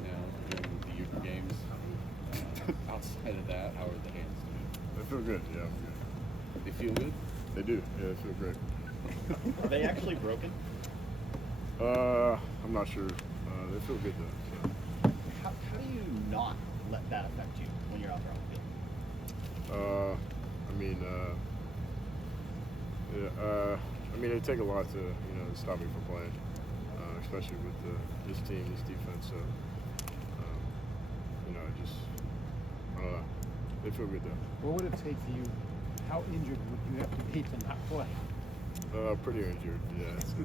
right now during the youth games. Outside of that, how are the hands doing? They feel good. Yeah, I'm good. They feel good? They do. Yeah, they feel great. Are they actually broken? I'm not sure. They feel good though. So. How do you not let that affect you when you're out there on the field? I mean, it take a lot to stop me from playing, especially with this team, this defense. So, they feel good though. What would it take for you? How injured would you have to be to not play? Pretty injured. Yeah. So.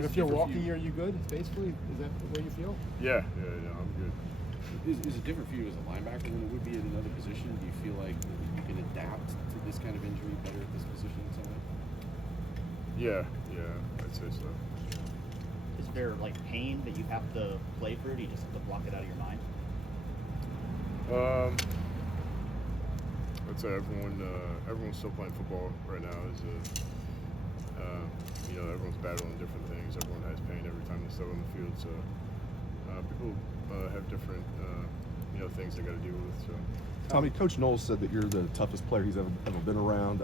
If you're walking, are you good? Basically, is that the way you feel? Yeah, I'm good. Is it different for you as a linebacker than it would be at another position? Do you feel like you can adapt to this kind of injury better at this position in some way? Yeah, I'd say so. Is there like pain that you have to play through? Do you just have to block it out of your mind? I'd say everyone's still playing football right now. Everyone's battling different things. Everyone has pain every time they step on the field. So people have different things they got to deal with. So. Tommy, Coach Knowles said that you're the toughest player he's ever been around.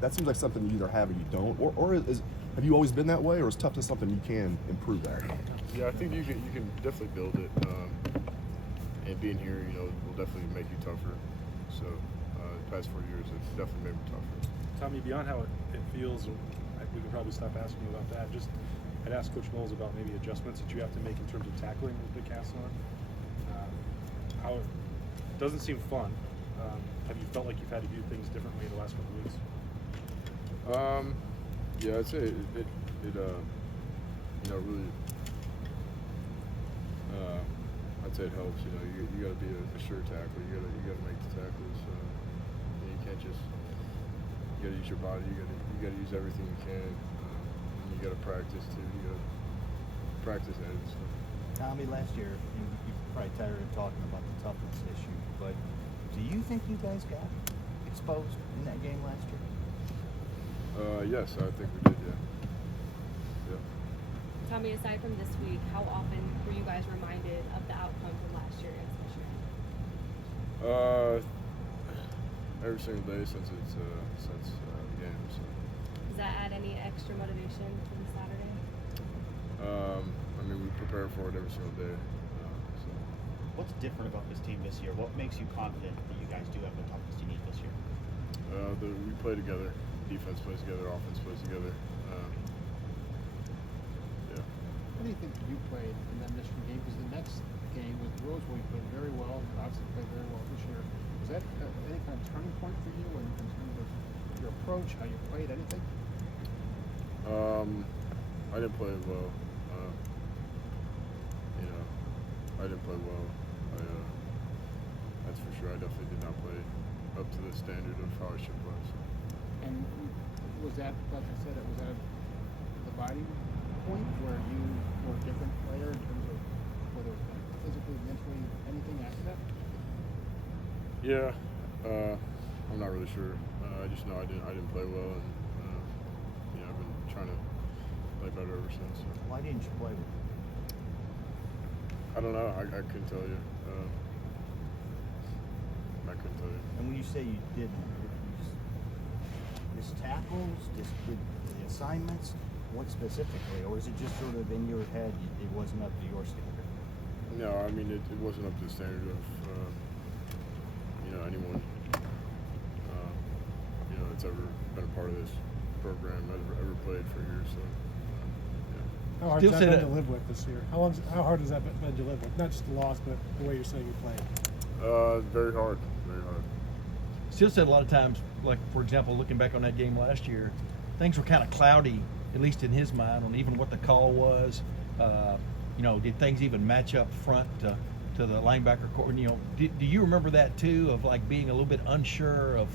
That seems like something you either have or you don't. Or have you always been that way, or is toughness something you can improve at? Yeah, I think you can definitely build it. And being here, will definitely make you tougher. So the past 4 years, it's definitely made me tougher. Tommy, beyond how it feels, we can probably stop asking you about that. I'd ask Coach Knowles about maybe adjustments that you have to make in terms of tackling with the cast on. How it doesn't seem fun. Have you felt like you've had to do things differently in the last couple of weeks? Yeah, I'd say it really. I'd say it helps. You got to be a sure tackler. You got to make the tackles. You can't just. You got to use your body. You got to use everything you can. And you got to practice too. You got to practice at it. So. Tommy, last year you're probably tired of talking about the toughness issue, but do you think you guys got exposed in that game last year? Yes, I think we did. Yeah. Tommy, aside from this week, how often were you guys reminded of the outcome from last year against Michigan? Every single day since the game. So. Does that add any extra motivation for Saturday? We prepare for it every single day. So. What's different about this team this year? What makes you confident that you guys do have the toughness you need this year? We play together. Defense plays together. Offense plays together. Yeah. How do you think you played in that Michigan game? Because the next game with Rosewell, you played very well. Obviously played very well this year. Was that any kind of turning point for you in terms of your approach, how you played, anything? I didn't play well. I didn't play well. That's for sure. I definitely did not play up to the standard of how I should play. So. And was that, like I said, was that a dividing point where you were a different player in terms of whether it was physically, mentally, anything after that? Yeah, I'm not really sure. I just know I didn't play well, and I've been trying to play better ever since. So. Why didn't you play with him? I don't know. I couldn't tell you. I couldn't tell you. And when you say you didn't, just tackles, just the assignments, what specifically? Or is it just sort of in your head, it wasn't up to your standard? No, it wasn't up to the standard of anyone that's ever been a part of this program, ever played for years. So. How hard has that been to live with this year? How hard has that been to live with? Not just the loss, but the way you're saying you played. Very hard. Very hard. Still said a lot of times, like for example, looking back on that game last year, things were kind of cloudy, at least in his mind, on even what the call was. Did things even match up front to the linebacker court? Do you remember that too, of like being a little bit unsure of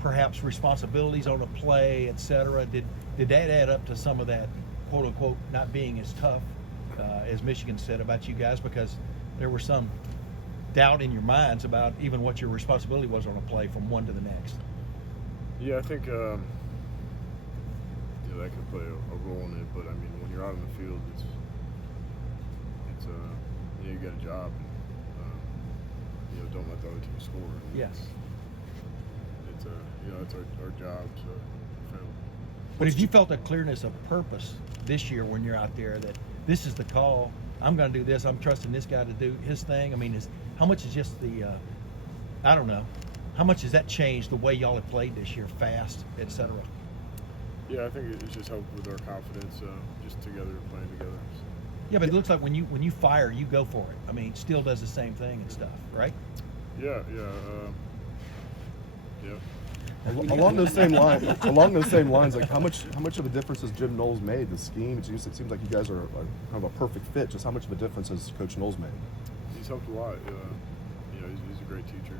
perhaps responsibilities on a play, et cetera? Did that add up to some of that, quote unquote, not being as tough as Michigan said about you guys, because there was some doubt in your minds about even what your responsibility was on a play from one to the next? Yeah, I think that could play a role in it, but when you're out on the field, it's you got a job. And, don't let the other team score. Yes. It's it's our job. So, But if you felt a clearness of purpose this year when you're out there that this is the call, I'm going to do this, I'm trusting this guy to do his thing. I mean, how much is just the, I don't know, how much has that changed the way y'all have played this year, fast, etc.? Yeah, I think it's just helped with our confidence, just together, playing together. So. Yeah, but it looks like when you fire, you go for it. I mean, Steele does the same thing and stuff, right? Yeah. Along those same lines, like how much of a difference has Jim Knowles made? The scheme, it seems like you guys are kind of a perfect fit. Just how much of a difference has Coach Knowles made? He's helped a lot. He's a great teacher.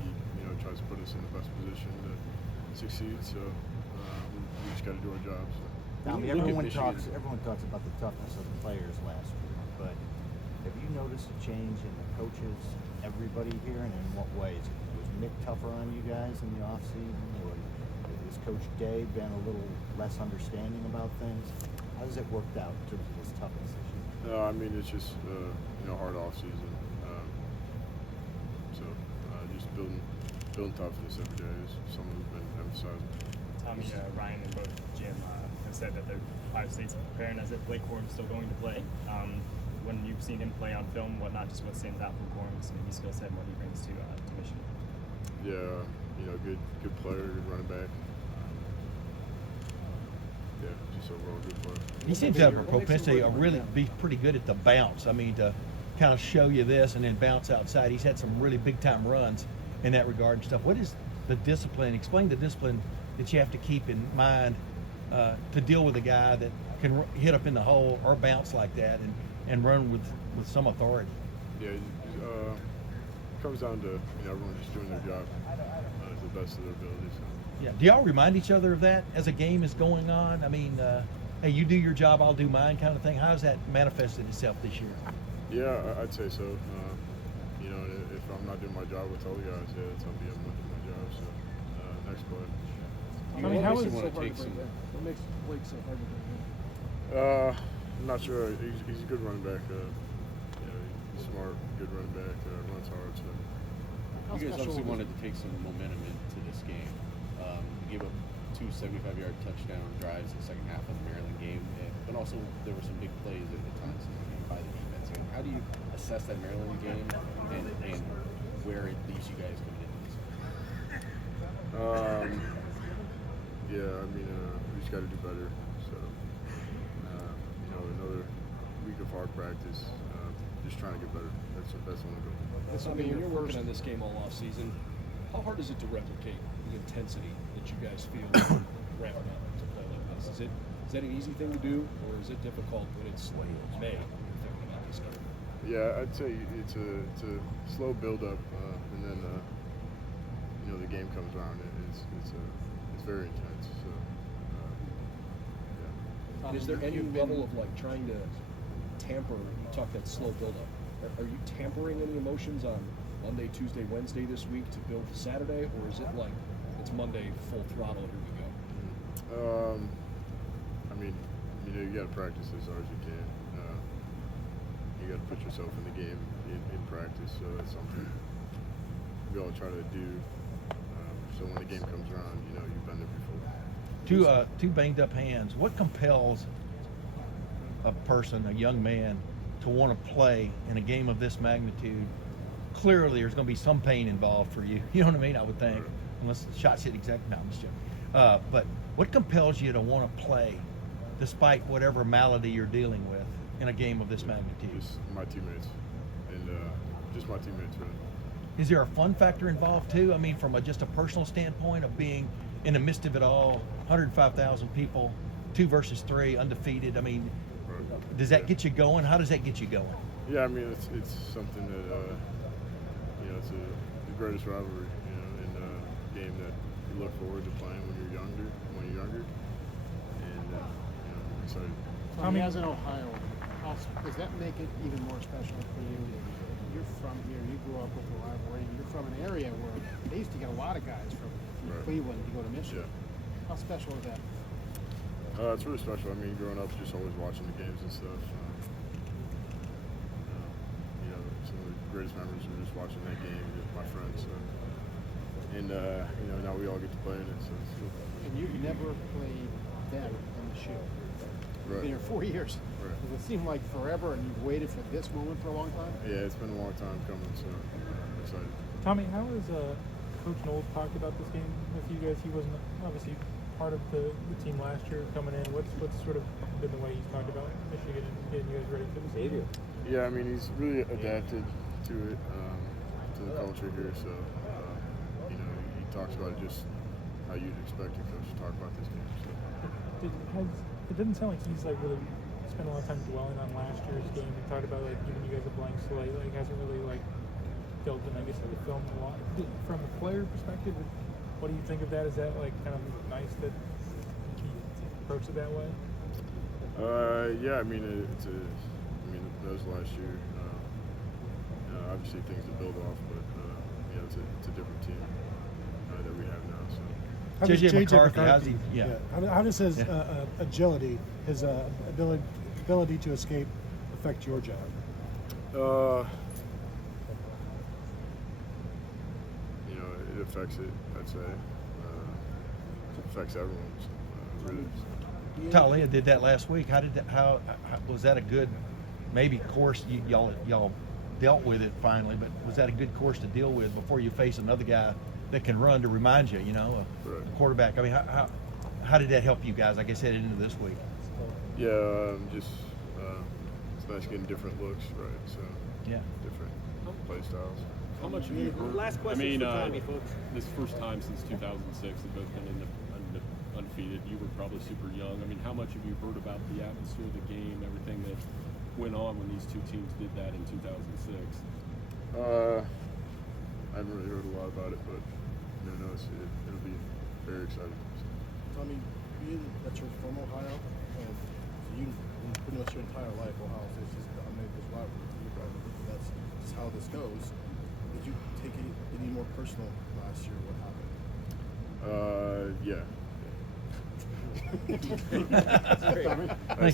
He tries to put us in the best position to succeed. So we just got to do our jobs. So. Now, everyone talks about the toughness of the players last year, but have you noticed a change in the coaches, everybody here, and in what ways? Was Mick tougher on you guys in the offseason, or has Coach Day been a little less understanding about things? How does it work out in terms of this toughness issue? No, I mean, it's just hard off season. Just building toughness every day is something we've been emphasizing. Tommy, Ryan, and both Jim have said that Ohio State's preparing as if Blake Corum's still going to play. When you've seen him play on film, not just what stands out from Corum's maybe skill set and what he brings to Michigan. Yeah, good player, good running back. Just overall good player. He seems to have a propensity to really be pretty good at the bounce. I mean, to kind of show you this and then bounce outside. He's had some really big time runs in that regard and stuff. What is the discipline? Explain the discipline that you have to keep in mind to deal with a guy that can hit up in the hole or bounce like that and run with some authority. Yeah, it comes down to everyone just doing their job to the best of their abilities. So. Yeah. Do y'all remind each other of that as a game is going on? I mean, hey, you do your job, I'll do mine, kind of thing. How has that manifested itself this year? Yeah, I'd say so. If I'm not doing my job with all the guys, it's on me. I'm not doing my job. So next play. How is it want so to hard take to some. break that? What makes Blake so hard to break I'm not sure. He's a good running back. He's smart, good running back. Runs hard. So. How You guys special obviously was wanted to take some momentum into this game. You gave up 2 75-yard touchdown drives in the second half of the Maryland game, but also there were some big plays at times in the game by the defense. And how do you assess that Maryland game and where it leaves you guys coming into this? We just got to do better. So, another week of hard practice. Just trying to get better. That's the only goal. When you're working on this game all off season, how hard is it to replicate the intensity that you guys feel ramping up to play like this? Is that an easy thing to do, or is it difficult when it's May and you're thinking about this game? Yeah, I'd say it's a slow build up, and then the game comes around. It's very intense. So, yeah. And is there any level of trying to tamper? You talk that slow build up. Are you tampering any emotions on Monday, Tuesday, Wednesday this week to build for Saturday, or is it like it's Monday full throttle, here we go? You got to practice as hard as you can. You got to put yourself in the game in practice. So that's something we all try to do. So when the game comes around, you've been there before. Two banged up hands. What compels a person, a young man, to want to play in a game of this magnitude? Clearly, there's going to be some pain involved for you. You know what I mean? I would think, unless the shots hit exactly. No, I'm just joking. But what compels you to want to play, despite whatever malady you're dealing with, in a game of this magnitude? Just my teammates, and just my teammates, really. Is there a fun factor involved too? I mean, from just a personal standpoint of being in the midst of it all, 105,000 people, 2 versus 3, undefeated. I mean, does that get you going? How does that get you going? Yeah, it's something that it's the greatest rivalry, in a game that you look forward to playing when you're younger, and I'm excited. Tommy, as in Ohio, does that make it even more special for you? You're from here, you grew up with the rivalry, you're from an area where they used to get a lot of guys from Cleveland to go to Michigan. Yeah. How special is that? It's really special. I mean, growing up, just always watching the games and stuff. Some of the greatest memories were just watching that game with my friends. And now we all get to play in it. So it's cool. And you never played them in the shoe. Right. Been here 4 years. Right. Does it seem like forever and you've waited for this moment for a long time? Yeah, it's been a long time coming, so I'm excited. Tommy, how has Coach Knowles talked about this game with you guys? He wasn't obviously part of the team last year coming in. What's sort of been the way he's talked about Michigan and getting you guys ready for this game? Yeah, I mean, he's really adapted to it, to the culture here. So, he talks about it just how you'd expect a coach to talk about this game. So. It doesn't sound like he's like really spent a lot of time dwelling on last year's game and talked about like giving you guys a blank slate. Like hasn't really like delved in, I guess, the film a lot. From a player perspective, what do you think of that? Is that like kind of nice that he approached it that way? Yeah, I mean, that was last year. Obviously, things to build off, but it's a different team that we have now. So. How does JJ McCarthy, how's he? Yeah. How does his agility, his ability to escape, affect your job? It affects it. I'd say it affects everyone's. Really. Talia did that last week. How was that a good, maybe course y'all dealt with it finally? But was that a good course to deal with before you face another guy that can run to remind you, a quarterback? I mean, how did that help you guys? I guess headed into this week. Yeah, it's nice getting different looks, right? So different play styles. How much have you heard? Last question for Tommy, folks. This first time since 2006, they've both been undefeated. You were probably super young. I mean, how much have you heard about the atmosphere of the game, everything that went on when these two teams did that in 2006? I haven't really heard a lot about it, but it'll be very exciting. Tommy, being that you're from Ohio, and you pretty much your entire life, Ohio State, this rivalry, that's just how this goes. Did you take any more personal last year? What happened? Yeah. Thanks.